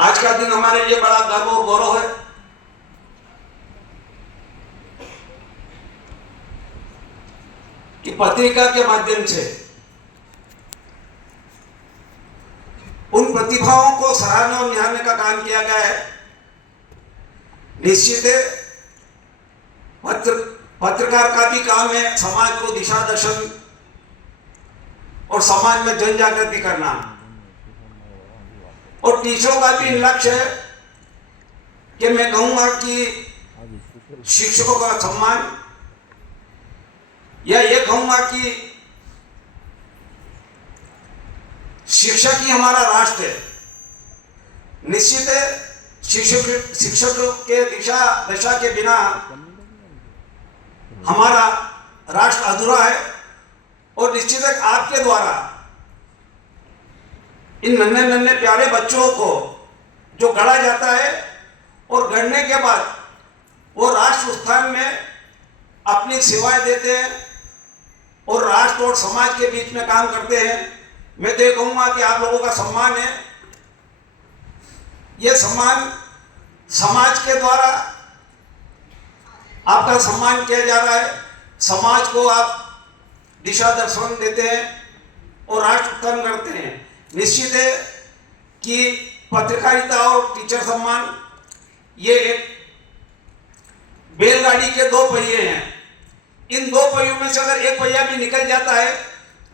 आज का दिन हमारे लिए बड़ा गर्व और गौरव है कि पत्रिका के माध्यम से उन प्रतिभाओं को सराहने और निहारने का काम किया गया है। निश्चित है पत्रकार का भी काम है समाज को दिशा दर्शन और समाज में जन जागृति करना, और टीचरों का भी लक्ष्य है कि मैं कहूंगा कि शिक्षकों का सम्मान, या ये कहूंगा कि शिक्षक ही हमारा राष्ट्र है। निश्चित है शिक्षकों के दिशा दशा के बिना हमारा राष्ट्र अधूरा है, और निश्चित है आपके द्वारा इन नन्हे नन्हे प्यारे बच्चों को जो गढ़ा जाता है और गढ़ने के बाद वो राष्ट्र उत्थान में अपनी सेवाएं देते हैं और राष्ट्र और समाज के बीच में काम करते हैं। मैं तो ये कहूँगा कि आप लोगों का सम्मान है, ये सम्मान समाज के द्वारा आपका सम्मान किया जा रहा है। समाज को आप दिशा दर्शन देते हैं और राष्ट्र उत्थान करते हैं। निश्चित है कि पत्रकारिता और टीचर सम्मान ये एक बैलगाड़ी के दो पहिए हैं। इन दो पहियों में से अगर एक पहिया भी निकल जाता है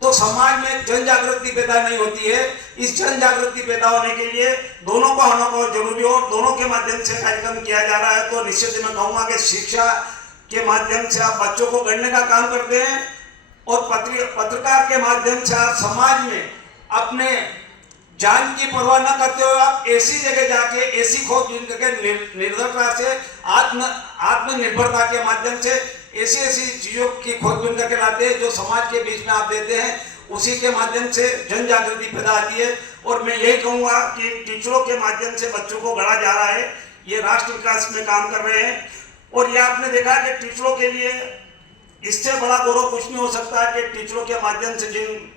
तो समाज में जन जागृति पैदा नहीं होती है। इस जन जागृति पैदा होने के लिए दोनों का होना बहुत जरूरी हो, और दोनों के माध्यम से कार्यक्रम किया जा रहा है। तो निश्चित ही मैं कहूँगा कि शिक्षा के माध्यम से आप बच्चों को गढ़ने का काम करते हैं, और पत्रकार के माध्यम से आप समाज में अपने जान की परवाह न करते हुए आप ऐसी जगह जाके ऐसी खोज करके निर्भरता से आत्मनिर्भरता के माध्यम से ऐसी ऐसी चीजों की खोज बन करके लाते हैं जो समाज के बीच में आप देते हैं। उसी के माध्यम से जन जागृति पैदा आती है। और मैं यही कहूँगा कि टीचरों के माध्यम से बच्चों को गढ़ा जा रहा है, ये राष्ट्र विकास में काम कर रहे हैं। और ये आपने देखा कि टीचरों के लिए इससे बड़ा गौरव कुछ नहीं हो सकता है कि टीचरों के माध्यम से जिन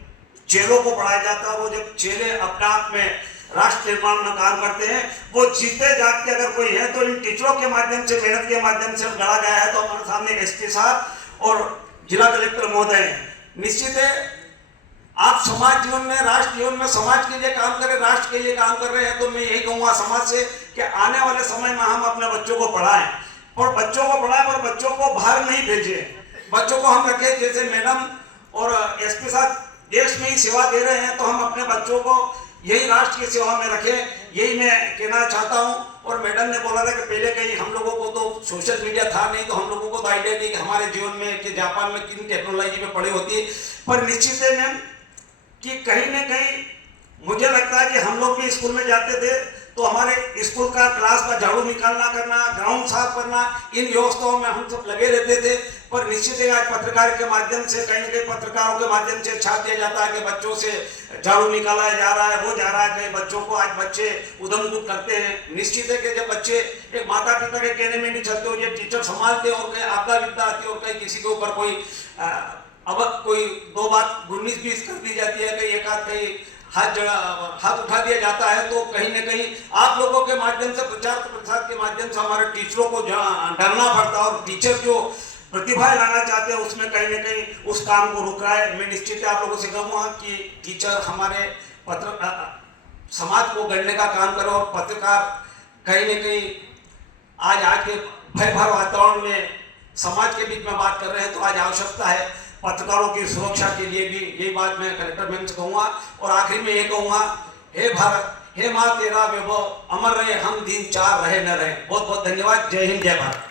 चेलों को पढ़ाया जाता है, वो जब चेले अपने आप में राष्ट्र निर्माण में काम करते हैं, वो जीते जागते अगर कोई है तो इन टीचरों के माध्यम से, मेहनत के माध्यम से गढ़ा गया है। तो हमारे सामने एसपी साहब और जिला कलेक्टर महोदय हैं। निश्चित है आप समाज जीवन में, राष्ट्र जीवन में समाज के लिए काम कर रहे, राष्ट्र के लिए काम कर रहे हैं। तो मैं यही कहूँगा समाज से कि आने वाले समय में हम अपने बच्चों को पढ़ाएं, और बच्चों को पढ़ाएं और बच्चों को बाहर नहीं भेजें। बच्चों को हम रखें जैसे मैडम और एसपी साहब देश में ही सेवा दे रहे हैं, तो हम अपने बच्चों को यही राष्ट्र की सेवा में रखें, यही मैं कहना चाहता हूं। और मैडम ने बोला था कि पहले कहीं हम लोगों को तो सोशल मीडिया था नहीं, तो हम लोगों को तो आइडिया नहीं कि हमारे जीवन में कि जापान में किन टेक्नोलॉजी में पड़ी होती है। पर निश्चित है मैम कि कहीं ना कहीं मुझे लगता है कि हम लोग भी स्कूल में जाते थे तो हमारे स्कूल का क्लास का झाड़ू निकालना करना, ग्राउंड साफ करना, इन व्यवस्थाओं में हम सब लगे रहते थे। पर निश्चित है आज पत्रकार के माध्यम से, कहीं ना कहीं पत्रकारों के माध्यम से छाप दिया जाता है कि बच्चों से झाड़ू निकाला जा रहा है, वो जा रहा है, कहीं बच्चों को आज बच्चे उधम करते हैं। निश्चित है कि जब बच्चे एक माता पिता के कहने में नहीं चलते हो, ये टीचर संभालते और कहीं आपदा विपदा आती है और कहीं किसी के ऊपर कोई अब कोई दो बात 19-20 कर दी जाती है, कहीं एक आध कहीं हाथ उठा दिया जाता है, तो कहीं ना कहीं आप लोगों के माध्यम से, प्रचार प्रसार के माध्यम से हमारे टीचरों को डरना पड़ता है, और टीचर जो प्रतिभा लाना चाहते हैं उसमें कहीं ना कहीं उस काम को रुक रहा है। मैं निश्चित आप लोगों से कहूँगा कि टीचर हमारे समाज को गढ़ने का काम करो, और पत्रकार कहीं ना कहीं आज के भय भर वातावरण में समाज के बीच में बात कर रहे हैं, तो आज आवश्यकता है पत्रकारों की सुरक्षा के लिए भी। यही बात मैं कलेक्टर मैम से कहूँगा। और आखिर में ये कहूँगा, हे भारत, हे माँ तेरा वैभव अमर रहे, हम दिन चार रहे न रहे। बहुत बहुत धन्यवाद। जय हिंद, जय भारत।